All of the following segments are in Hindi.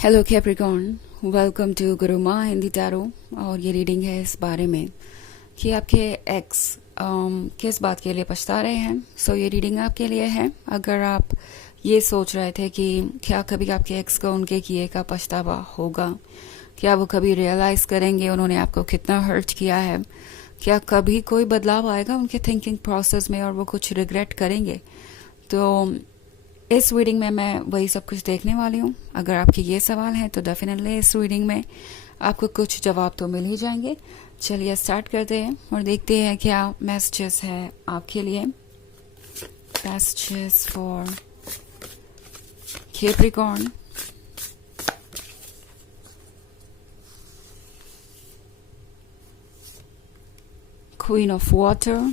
हेलो कैप्रिकॉर्न, वेलकम टू गुरु माँ हिंदी टैरो। और ये रीडिंग है इस बारे में कि आपके एक्स किस बात के लिए पछता रहे हैं। सो ये रीडिंग आपके लिए है। अगर आप ये सोच रहे थे कि क्या कभी आपके एक्स को उनके किए का पछतावा होगा, क्या वो कभी रियलाइज़ करेंगे उन्होंने आपको कितना हर्ट किया है, क्या कभी कोई बदलाव आएगा उनके थिंकिंग प्रोसेस में और वो कुछ रिग्रेट करेंगे, तो इस रीडिंग में मैं वही सब कुछ देखने वाली हूँ। अगर आपके ये सवाल हैं तो डेफिनेटली इस रीडिंग में आपको कुछ जवाब तो मिल ही जाएंगे। चलिए स्टार्ट करते हैं और देखते हैं क्या मैसेजेस है आपके लिए। Messages for Capricorn. Queen of water,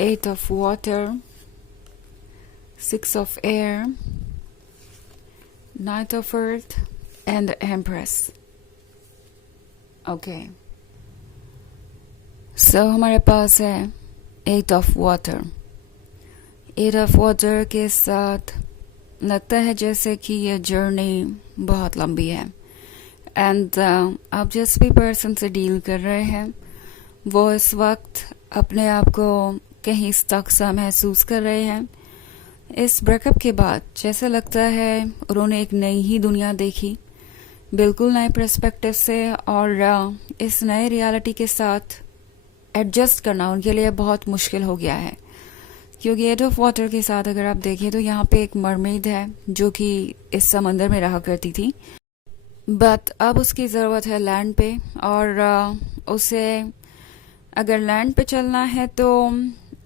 eight of water, Six of Air, Knight of Earth, and the Empress. Okay. So हमारे पास है Eight of Water. Eight of Water के साथ लगता है जैसे कि ये जर्नी बहुत लंबी है एंड आप जिस भी पर्सन से डील कर रहे हैं वो इस वक्त अपने आप को कहीं स्टक सा महसूस कर रहे हैं। इस ब्रेकअप के बाद जैसे लगता है उन्होंने एक नई ही दुनिया देखी, बिल्कुल नए पर्सपेक्टिव से, और इस नए रियलिटी के साथ एडजस्ट करना उनके लिए बहुत मुश्किल हो गया है। क्योंकि एट ऑफ वाटर के साथ अगर आप देखें तो यहाँ पे एक मरमेड है जो कि इस समंदर में रहा करती थी, बट अब उसकी ज़रूरत है लैंड पे, और उसे अगर लैंड पे चलना है तो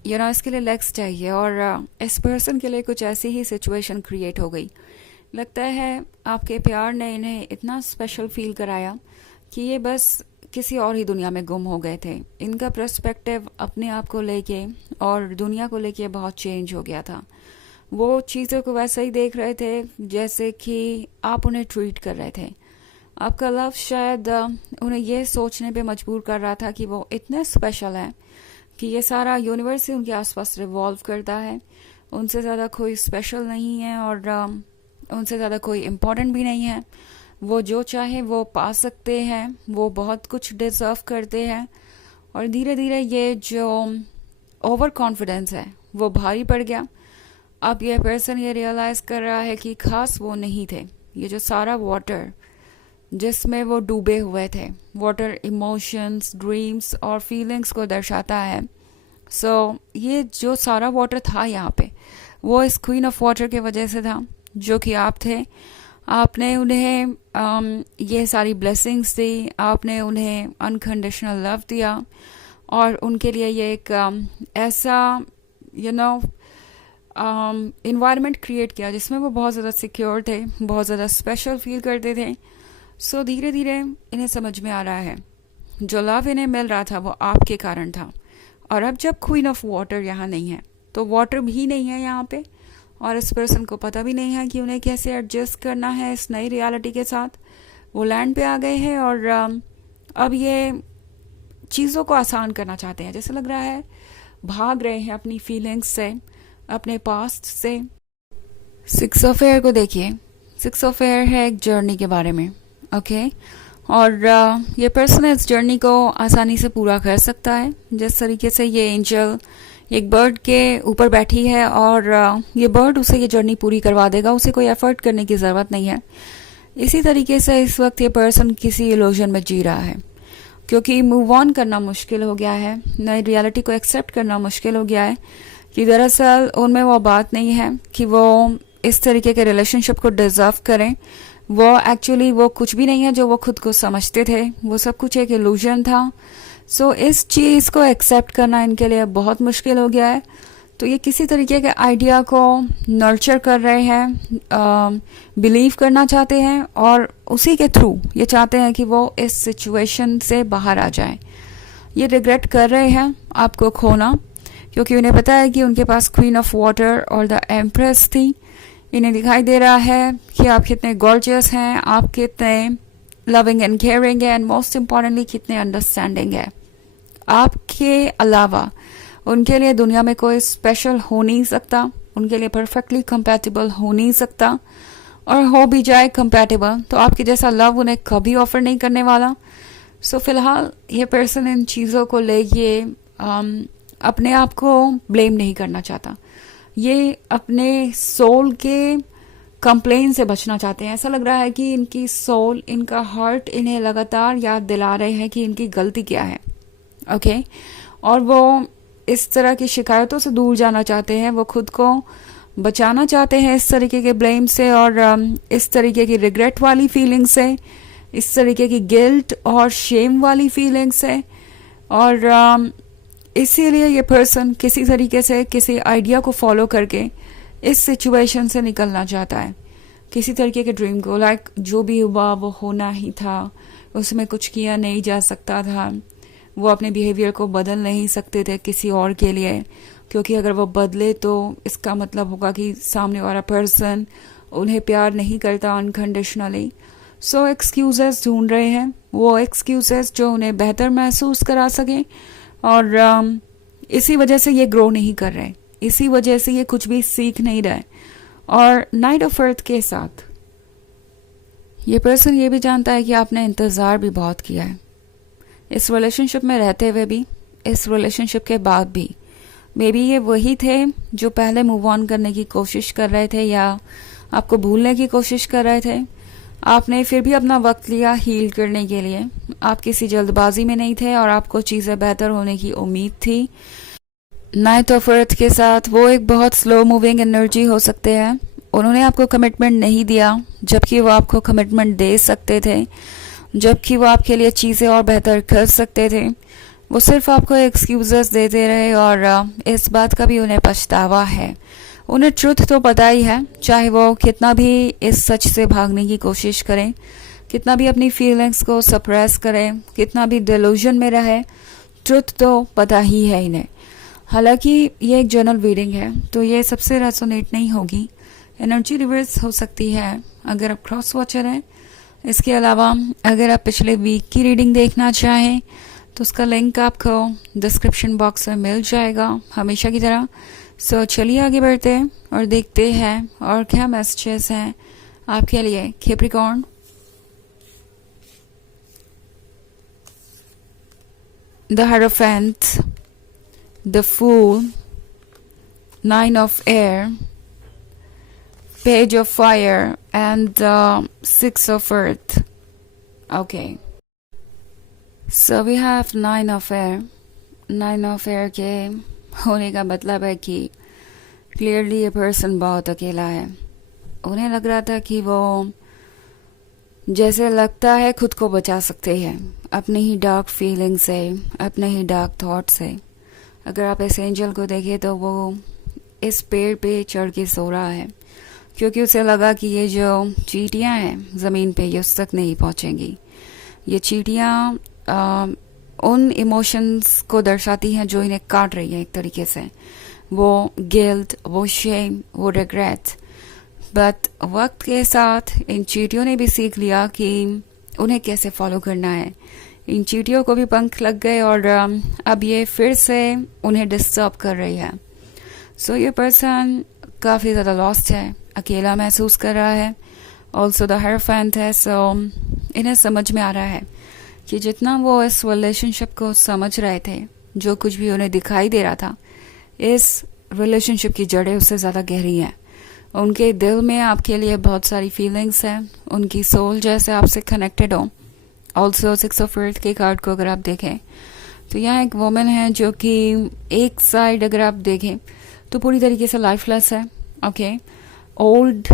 इसके लिए लेग्स चाहिए। और इस पर्सन के लिए कुछ ऐसी ही सिचुएशन क्रिएट हो गई। लगता है आपके प्यार ने इन्हें इतना स्पेशल फील कराया कि ये बस किसी और ही दुनिया में गुम हो गए थे। इनका पर्सपेक्टिव अपने आप को लेके और दुनिया को लेके बहुत चेंज हो गया था। वो चीज़ों को वैसे ही देख रहे थे जैसे कि आप उन्हें ट्रीट कर रहे थे। आपका लव शायद उन्हें ये सोचने पे मजबूर कर रहा था कि वो इतने स्पेशल हैं कि ये सारा यूनिवर्स ही उनके आसपास रिवॉल्व करता है, उनसे ज़्यादा कोई स्पेशल नहीं है और उनसे ज़्यादा कोई इम्पोर्टेंट भी नहीं है। वो जो चाहे वो पा सकते हैं, वो बहुत कुछ डिजर्व करते हैं। और धीरे धीरे ये जो ओवर कॉन्फिडेंस है वो भारी पड़ गया। अब ये पर्सन ये रियलाइज़ कर रहा है कि खास वो नहीं थे। ये जो सारा वाटर जिसमें वो डूबे हुए थे, वाटर इमोशंस, ड्रीम्स और फीलिंग्स को दर्शाता है। सो ये जो सारा वाटर था यहाँ पे वो इस क्वीन ऑफ वाटर के वजह से था जो कि आप थे। आपने उन्हें ये सारी ब्लेसिंग्स दी, आपने उन्हें अनकंडीशनल लव दिया और उनके लिए ये एक ऐसा इन्वायरमेंट क्रिएट किया जिसमें वो बहुत ज़्यादा सिक्योर थे, बहुत ज़्यादा स्पेशल फील करते थे। सो धीरे धीरे इन्हें समझ में आ रहा है जो लव इन्हें मिल रहा था वो आपके कारण था। और अब जब क्वीन ऑफ वाटर यहाँ नहीं है तो वाटर भी नहीं है यहाँ पे, और इस पर्सन को पता भी नहीं है कि उन्हें कैसे एडजस्ट करना है इस नई रियलिटी के साथ। वो लैंड पे आ गए हैं और अब ये चीज़ों को आसान करना चाहते हैं। जैसे लग रहा है भाग रहे हैं अपनी फीलिंग्स से, अपने पास्ट से। सिक्स ऑफ एयर को देखिए। सिक्स ऑफ एयर है एक जर्नी के बारे में, ओके। और ये पर्सन इस जर्नी को आसानी से पूरा कर सकता है। जिस तरीके से ये एंजल एक बर्ड के ऊपर बैठी है और ये बर्ड उसे ये जर्नी पूरी करवा देगा, उसे कोई एफर्ट करने की ज़रूरत नहीं है। इसी तरीके से इस वक्त ये पर्सन किसी इल्यूजन में जी रहा है क्योंकि मूव ऑन करना मुश्किल हो गया है, नई रियलिटी को एक्सेप्ट करना मुश्किल हो गया है कि दरअसल उनमें वो बात नहीं है कि वो इस तरीके के रिलेशनशिप को डिजर्व करें। वो एक्चुअली वो कुछ भी नहीं है जो वो खुद को समझते थे, वो सब कुछ एक इल्यूजन था। सो इस चीज़ को एक्सेप्ट करना इनके लिए बहुत मुश्किल हो गया है। तो ये किसी तरीके के आइडिया को नर्चर कर रहे हैं, बिलीव करना चाहते हैं और उसी के थ्रू ये चाहते हैं कि वो इस सिचुएशन से बाहर आ जाए। ये रिग्रेट कर रहे हैं आपको खोना क्योंकि उन्हें पता है कि उनके पास क्वीन ऑफ वाटर और द एम्प्रेस थी। इन्हें दिखाई दे रहा है कि आप कितने गॉर्जियस हैं, आप कितने लविंग एंड केयरिंग है, एंड मोस्ट इम्पॉर्टेंटली कितने अंडरस्टैंडिंग है। आपके अलावा उनके लिए दुनिया में कोई स्पेशल हो नहीं सकता, उनके लिए परफेक्टली कंपैटिबल हो नहीं सकता। और हो भी जाए कंपैटिबल तो आपके जैसा लव उन्हें कभी ऑफर नहीं करने वाला। सो फिलहाल ये पर्सन इन चीज़ों को लेके अपने आप को ब्लेम नहीं करना चाहता। ये अपने सोल के कंप्लेन से बचना चाहते हैं। ऐसा लग रहा है कि इनकी सोल, इनका हार्ट इन्हें लगातार याद दिला रहे हैं कि इनकी गलती क्या है। ओके और वो इस तरह की शिकायतों से दूर जाना चाहते हैं। वो खुद को बचाना चाहते हैं इस तरीके के ब्लेम से और इस तरीके की रिग्रेट वाली फीलिंग से, इस तरीके की गिल्ट और शेम वाली फीलिंग से। और इसीलिए ये पर्सन किसी तरीके से किसी आइडिया को फॉलो करके इस सिचुएशन से निकलना चाहता है, किसी तरीके के ड्रीम को। लाइक जो भी हुआ वो होना ही था, उसमें कुछ किया नहीं जा सकता था। वो अपने बिहेवियर को बदल नहीं सकते थे किसी और के लिए, क्योंकि अगर वो बदले तो इसका मतलब होगा कि सामने वाला पर्सन उन्हें प्यार नहीं करता अनकंडीशनली। सो एक्सक्यूजेस ढूंढ रहे हैं, वो एक्सक्यूजेस जो उन्हें बेहतर महसूस करा सके। और इसी वजह से ये ग्रो नहीं कर रहे, इसी वजह से ये कुछ भी सीख नहीं रहे। और नाइट ऑफ अर्थ के साथ ये पर्सन ये भी जानता है कि आपने इंतज़ार भी बहुत किया है इस रिलेशनशिप में रहते हुए भी, इस रिलेशनशिप के बाद भी। मे बी ये वही थे जो पहले मूव ऑन करने की कोशिश कर रहे थे या आपको भूलने की कोशिश कर रहे थे। आपने फिर भी अपना वक्त लिया हील करने के लिए। आप किसी जल्दबाजी में नहीं थे और आपको चीज़ें बेहतर होने की उम्मीद थी। नाइट ऑफ अर्थ के साथ वो एक बहुत स्लो मूविंग एनर्जी हो सकते हैं। उन्होंने आपको कमिटमेंट नहीं दिया जबकि वो आपको कमिटमेंट दे सकते थे, जबकि वो आपके लिए चीज़ें और बेहतर कर सकते थे। वो सिर्फ आपको एक्सक्यूजेस देते रहे और इस बात का भी उन्हें पछतावा है। उन्हें ट्रुथ तो पता ही है, चाहे वो कितना भी इस सच से भागने की कोशिश करें, कितना भी अपनी फीलिंग्स को सप्रेस करें, कितना भी डिल्यूजन में रहे, ट्रुथ तो पता ही है इन्हें। हालांकि ये एक जनरल रीडिंग है तो ये सबसे रेजोनेट नहीं होगी, एनर्जी रिवर्स हो सकती है अगर आप क्रॉस वॉचर हैं। इसके अलावा अगर आप पिछले वीक की रीडिंग देखना चाहें तो उसका लिंक आपको डिस्क्रिप्शन बॉक्स में मिल जाएगा हमेशा की तरह। सो चलिए आगे बढ़ते हैं और देखते हैं और क्या मैसेजेस हैं आपके लिए Capricorn. The hierophant, the fool, nine of air, Page of Fire and Six of Earth. Okay. So we have Nine of Air. Nine of Air के होने का मतलब है कि क्लियरली ये पर्सन बहुत अकेला है। उन्हें लग रहा था कि वो जैसे लगता है खुद को बचा सकते हैं अपनी ही डार्क फीलिंग से, अपने ही डार्क थॉट से। अगर आप इस एंजल को देखें तो वो इस पेड़ पे चढ़ के सो रहा है क्योंकि उसे लगा कि ये जो चींटियां हैं ज़मीन पे ये उस तक नहीं पहुंचेंगी। ये चींटियां उन इमोशंस को दर्शाती हैं जो इन्हें काट रही हैं एक तरीके से, वो गिल्ट, वो शेम, वो रिग्रेट। बट वक्त के साथ इन चींटियों ने भी सीख लिया कि उन्हें कैसे फॉलो करना है। इन चींटियों को भी पंख लग गए और अब ये फिर से उन्हें डिस्टर्ब कर रही है। सो ये पर्सन काफ़ी ज़्यादा लॉस्ट है, अकेला महसूस कर रहा है। ऑल्सो द हेरोफेंट है। सो इन्हें समझ में आ रहा है कि जितना वो इस रिलेशनशिप को समझ रहे थे, जो कुछ भी उन्हें दिखाई दे रहा था, इस रिलेशनशिप की जड़ें उससे ज़्यादा गहरी हैं। उनके दिल में आपके लिए बहुत सारी फीलिंग्स हैं, उनकी सोल जैसे आपसे कनेक्टेड हो। ऑल्सो सिक्स ऑफ अर्थ के कार्ड को अगर आप देखें तो यहाँ एक वुमन है जो कि एक साइड अगर आप देखें तो पूरी तरीके से लाइफलेस है। ओके, ओल्ड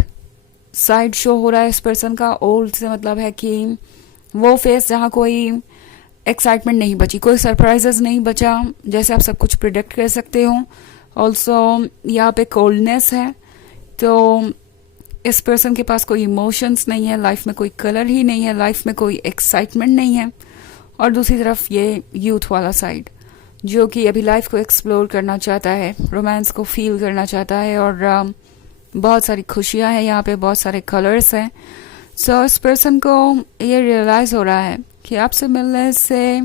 साइड शो हो रहा है इस पर्सन का। ओल्ड से मतलब है कि वो फेस जहाँ कोई एक्साइटमेंट नहीं बची, कोई सरप्राइजेस नहीं बचा, जैसे आप सब कुछ प्रिडिक्ट कर सकते हो। ऑल्सो यहाँ पे कोल्डनेस है, तो इस पर्सन के पास कोई इमोशंस नहीं है, लाइफ में कोई कलर ही नहीं है, लाइफ में कोई एक्साइटमेंट नहीं है। और दूसरी तरफ ये यूथ वाला साइड जो कि अभी लाइफ को एक्सप्लोर करना चाहता है, रोमांस को फील करना चाहता है और बहुत सारी खुशियां हैं यहाँ पे, बहुत सारे कलर्स हैं। सो इस पर्सन को ये रियलाइज़ हो रहा है कि आपसे मिलने से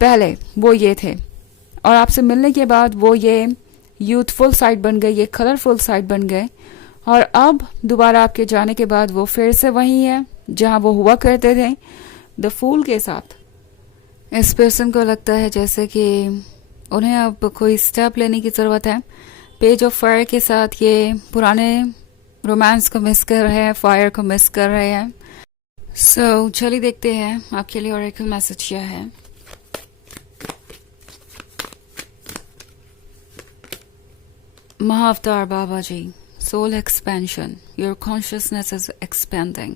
पहले वो ये थे और आपसे मिलने के बाद वो ये यूथफुल साइड बन गए, ये कलरफुल साइड बन गए। और अब दोबारा आपके जाने के बाद वो फिर से वही है जहां वो हुआ करते थे, द फूल के साथ। इस पर्सन को लगता है जैसे कि उन्हें अब कोई स्टेप लेने की ज़रूरत है। पेज ऑफ फायर के साथ ये पुराने रोमांस को मिस कर रहे हैं, फायर को मिस कर रहे हैं। सो चलिए देखते हैं आपके लिए ऑरेकल मैसेज क्या है। महाअवतार बाबा जी, soul expansion. Your consciousness is expanding.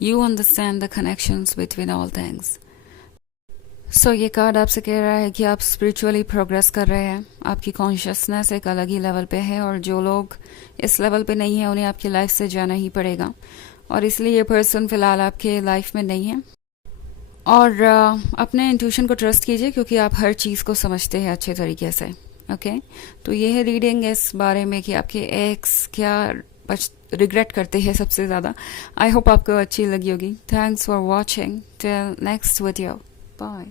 You understand the connections between all things. So ये कार्ड आपसे कह रहा है कि आप स्पिरिचुअली प्रोग्रेस कर रहे हैं, आपकी कॉन्शियसनेस एक अलग ही लेवल पे है, और जो लोग इस लेवल पे नहीं है उन्हें आपकी लाइफ से जाना ही पड़ेगा, और इसलिए ये पर्सन फिलहाल आपके लाइफ में नहीं है। और अपने इंट्यूशन को ट्रस्ट कीजिए, क्योंकि आप हर चीज़ को समझते हैं अच्छे तरीके से। ओके तो ये है रीडिंग इस बारे में कि आपके एक्स क्या रिग्रेट करते हैं सबसे ज़्यादा। आई होप आपको अच्छी लगी होगी। Thanks for watching, till next video, bye.